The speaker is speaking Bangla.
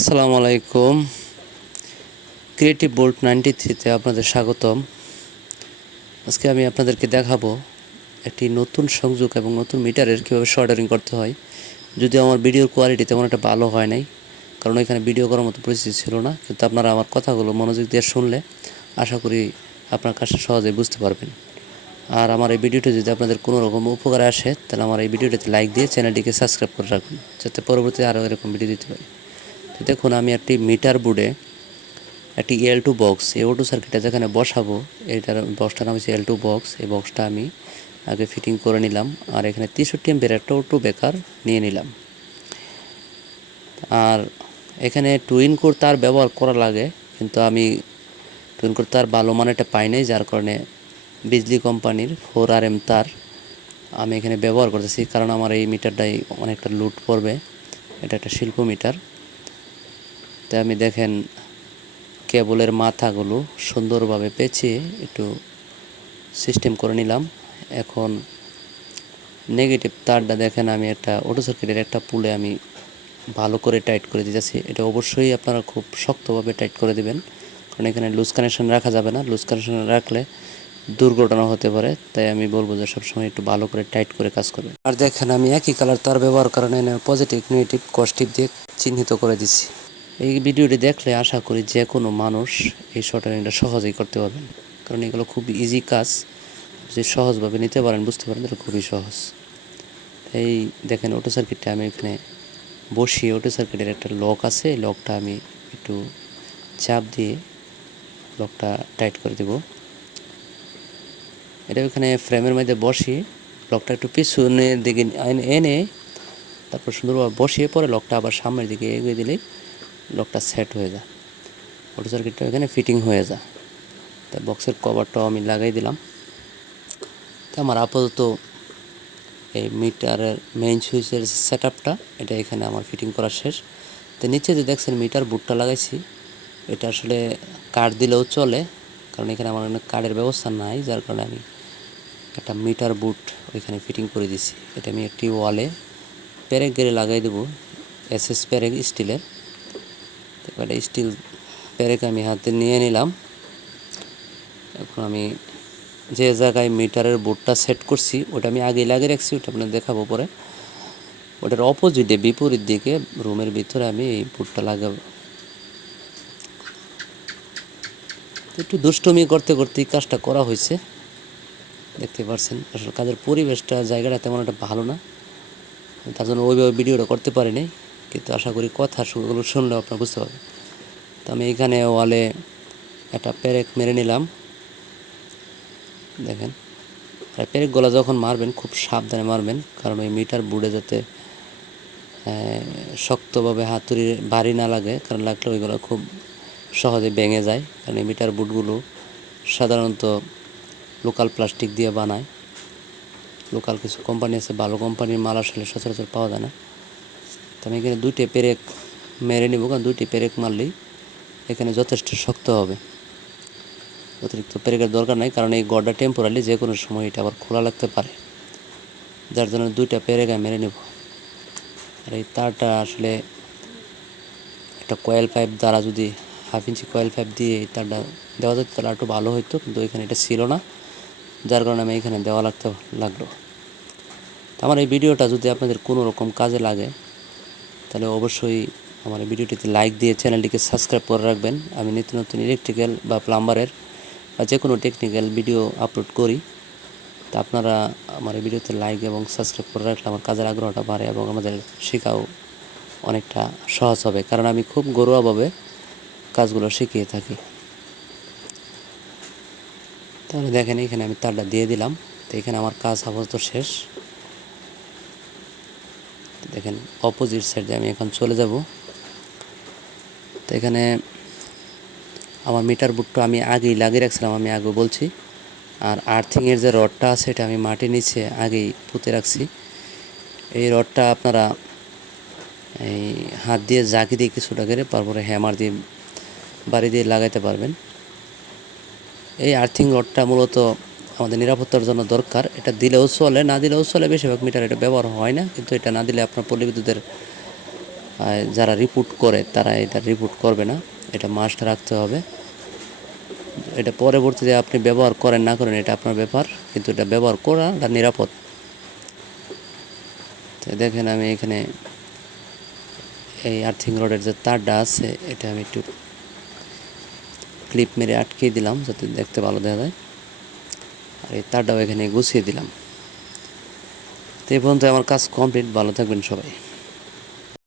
আসসালামু আলাইকুম। ক্রিয়েটিভ বোল্ট 93-তে আপনাদের স্বাগতম। আজকে আমি আপনাদেরকে দেখাবো একটি নতুন সংযোগ এবং নতুন মিটারের কীভাবে শর্টারিং করতে হয়। যদিও আমার ভিডিওর কোয়ালিটি তেমন একটা ভালো হয় নাই, কারণ এখানে ভিডিও করার মতো পরিস্থিতি ছিল না, কিন্তু আপনারা আমার কথাগুলো মনোযোগ দিয়ে শুনলে আশা করি আপনার কাজটা সহজেই বুঝতে পারবেন। আর আমার এই ভিডিওটি যদি আপনাদের কোনো রকম উপকারে আসে, তাহলে আমার এই ভিডিওটিতে লাইক দিয়ে চ্যানেলটিকে সাবস্ক্রাইব করে রাখবেন, যাতে পরবর্তীতে আরও এরকম ভিডিও দিতে পারি। তো দেখুন, আমি একটি মিটার বোর্ডে একটি L2 বক্স, এই অটো সার্কিটটা যেখানে বসাবো, এইটার বক্সটার নাম হচ্ছে L2 বক্স। এই বক্সটা আমি আগে ফিটিং করে নিলাম, আর এখানে 63 এমপিয়ার একটা অটো বেকার নিয়ে নিলাম। আর এখানে টুইন কোর তার ব্যবহার করা লাগে, কিন্তু আমি টুইন কোর তার ভালো মানেরটা পাই নাই, যার কারণে বিজলি কোম্পানির 4RM তার আমি এখানে ব্যবহার করতেছি, কারণ আমার এই মিটারটাই অনেকটা লোড পড়বে। এটা একটা শিল্প মিটার। তাই আমি দেখেন কেবলের মাথাগুলো সুন্দরভাবে পেঁচিয়ে একটু সিস্টেম করে নিলাম। এখন নেগেটিভ তারটা দেখেন আমি একটা অটো সার্কিটের একটা পুলে আমি ভালো করে টাইট করে দিতেছি। এটা অবশ্যই আপনারা খুব শক্তভাবে টাইট করে দিবেন, কারণ এখানে লুজ কানেকশন রাখা যাবে না। লুজ কানেকশন রাখলে দুর্ঘটনা হতে পারে। তাই আমি বলবো যে সবসময় একটু ভালো করে টাইট করে কাজ করবেন। আর দেখেন আমি একই কালার তার ব্যবহার কারণে পজিটিভ নেগেটিভ কস্টিভ দিয়ে চিহ্নিত করে দিচ্ছি। এই ভিডিওটি দেখলে আশা করি যে কোনো মানুষ এই শর্টারিংটা সহজেই করতে পারবেন, কারণ এগুলো খুব ইজি কাজ। যে সহজভাবে নিতে পারেন, বুঝতে পারেন, এটা খুবই সহজ। এই দেখেন অটো সার্কিটটা আমি এখানে বসিয়ে, অটো সার্কিটের একটা লক আছে, এই লকটা আমি একটু চাপ দিয়ে লকটা টাইট করে দেব। এটা ওখানে ফ্রেমের মধ্যে বসিয়ে লকটা একটু পিছনের দিকে এনে তারপর সুন্দরভাবে বসিয়ে পরে লকটা আবার সামনের দিকে এগিয়ে দিলেই লকটা সেট হয়ে যায়, অটো সার্কিটটা এখানে ফিটিং হয়ে যায়। তাই বক্সের কভারটাও আমি লাগাই দিলাম। তো আমার আপাতত এই মিটারের মেইন সুইচের সেটআপটা এটা এখানে আমার ফিটিং করা শেষ। তো নিচে যে দেখছেন মিটার বুটটা লাগাইছি, এটা আসলে কার্ড দিলেও চলে, কারণ এখানে আমার কার্ডের ব্যবস্থা নাই, যার কারণে আমি একটা মিটার বুট ওইখানে ফিটিং করে দিছি। এটা আমি একটি ওয়ালে প্যারেক গেড়ে লাগাই দেবো, SS প্যারেক স্টিলের। তো এটা স্টিল প্যারেক আমি হাতে নিয়ে নিলাম। এখন আমি যে জায়গায় মিটারের বোর্ডটা সেট করছি ওটা আমি আগে লাগিয়ে রাখছি, ওটা আপনাদের দেখাবো পরে। ওটার অপোজিটে বিপরীত দিকে রুমের ভিতরে আমি এই বোর্ডটা লাগাবো। একটু দুষ্টুমি করতে করতেই কাজটা করা হয়েছে, দেখতে পাচ্ছেন। আসলে কাজের পরিবেশটা, জায়গাটা তেমন একটা ভালো না, তার জন্য ওইভাবে ভিডিওটা করতে পারিনি, কিন্তু আশা করি কথাগুলো শুনলেও আপনারা বুঝতে পারবেন। তো আমি এখানে ওয়ালে একটা প্যারেক মেরে নিলাম। দেখেন, আর প্যারেকগুলো যখন মারবেন খুব সাবধানে মারবেন, কারণ ওই মিটার বোর্ডে যাতে শক্তভাবে হাতুড়ি ভারী না লাগে, কারণ লাগলে ওইগুলো খুব সহজে ভেঙে যায়। কারণ এই মিটার বোর্ডগুলো সাধারণত লোকাল প্লাস্টিক দিয়ে বানায়। লোকাল কিছু কোম্পানি আছে, ভালো কোম্পানির মাল আসলে সচরাচর পাওয়া যায় না। তো আমি এখানে 2টি প্যারেক মেরে নেব, কারণ 2টি প্যারেক মারলেই এখানে যথেষ্ট শক্ত হবে। অতিরিক্ত প্যারেকের দরকার নাই, কারণ এই গড়টা টেম্পোরারি, যে কোনো সময় এটা আবার খোলা লাগতে পারে, যার জন্য 2টা প্যারেক আমি মেরে নেব। আর এই তারটা আসলে একটা কয়েল পাইপ দ্বারা, যদি 1/2 ইঞ্চি কয়েল পাইপ দিয়ে এই তারটা দেওয়া যেত তাহলে একটু ভালো হতো, কিন্তু এখানে এটা ছিল না, যার কারণে আমি এখানে দেওয়া লাগলো। আমার এই ভিডিওটা যদি আপনাদের কোনো রকম কাজে লাগে, তাহলে অবশ্যই আমার এই ভিডিওটিতে লাইক দিয়ে চ্যানেলটিকে সাবস্ক্রাইব করে রাখবেন। আমি নিত্য নতুন ইলেকট্রিক্যাল বা প্লাম্বারের বা যে কোনো টেকনিক্যাল ভিডিও আপলোড করি। তা আপনারা আমার এই ভিডিওতে লাইক এবং সাবস্ক্রাইব করে রাখলে আমার কাজের আগ্রহটা বাড়ে এবং আমাদের শেখাও অনেকটা সহজ হবে, কারণ আমি খুব ঘরোয়াভাবে কাজগুলো শিখিয়ে থাকি। তাহলে দেখেন এখানে আমি তারটা দিয়ে দিলাম। তো এখানে আমার কাজ আপাতত শেষ। দেখেন অপোজিট সাইডে আমি এখন চলে যাব। তো এখানে আমার মিটার বুটটা আমি আগেই লাগিয়ে রাখছিলাম, আমি আগে বলছি। আর আর্থিংয়ের যে রডটা আছে এটা আমি মাটির নিচে আগেই পুঁতে রাখছি। এই রডটা আপনারা এই হাত দিয়ে জাকি দিয়ে কিছুটা করে তারপরে হ্যামার দিয়ে বাড়ি দিয়ে লাগাইতে পারবেন। এই আর্থিং রডটা মূলত আমাদের নিরাপত্তার জন্য দরকার। এটা দিলেও চলে, না দিলেও চলে, বেশিরভাগ মিটার এটা ব্যবহার হয় না, কিন্তু এটা না দিলে আপনার পল্লী বিদ্যুতের যারা রিপোর্ট করে তারা এটা রিপোর্ট করবে না, এটা মাস্ট রাখতে হবে। এটা পরবর্তীতে আপনি ব্যবহার করেন না করেন এটা আপনার ব্যাপার, কিন্তু এটা ব্যবহার করাটা নিরাপদ। তো দেখেন আমি এখানে এই আর্থিং রডের যে তারটা আছে এটা আমি একটু ক্লিপ মেরে আটকে দিলাম যাতে দেখতে ভালো দেখা যায়, আর এই তারটাও এখানে গুছিয়ে দিলাম। তো এই পর্যন্ত আমার কাজ কমপ্লিট। ভালো থাকবেন সবাই।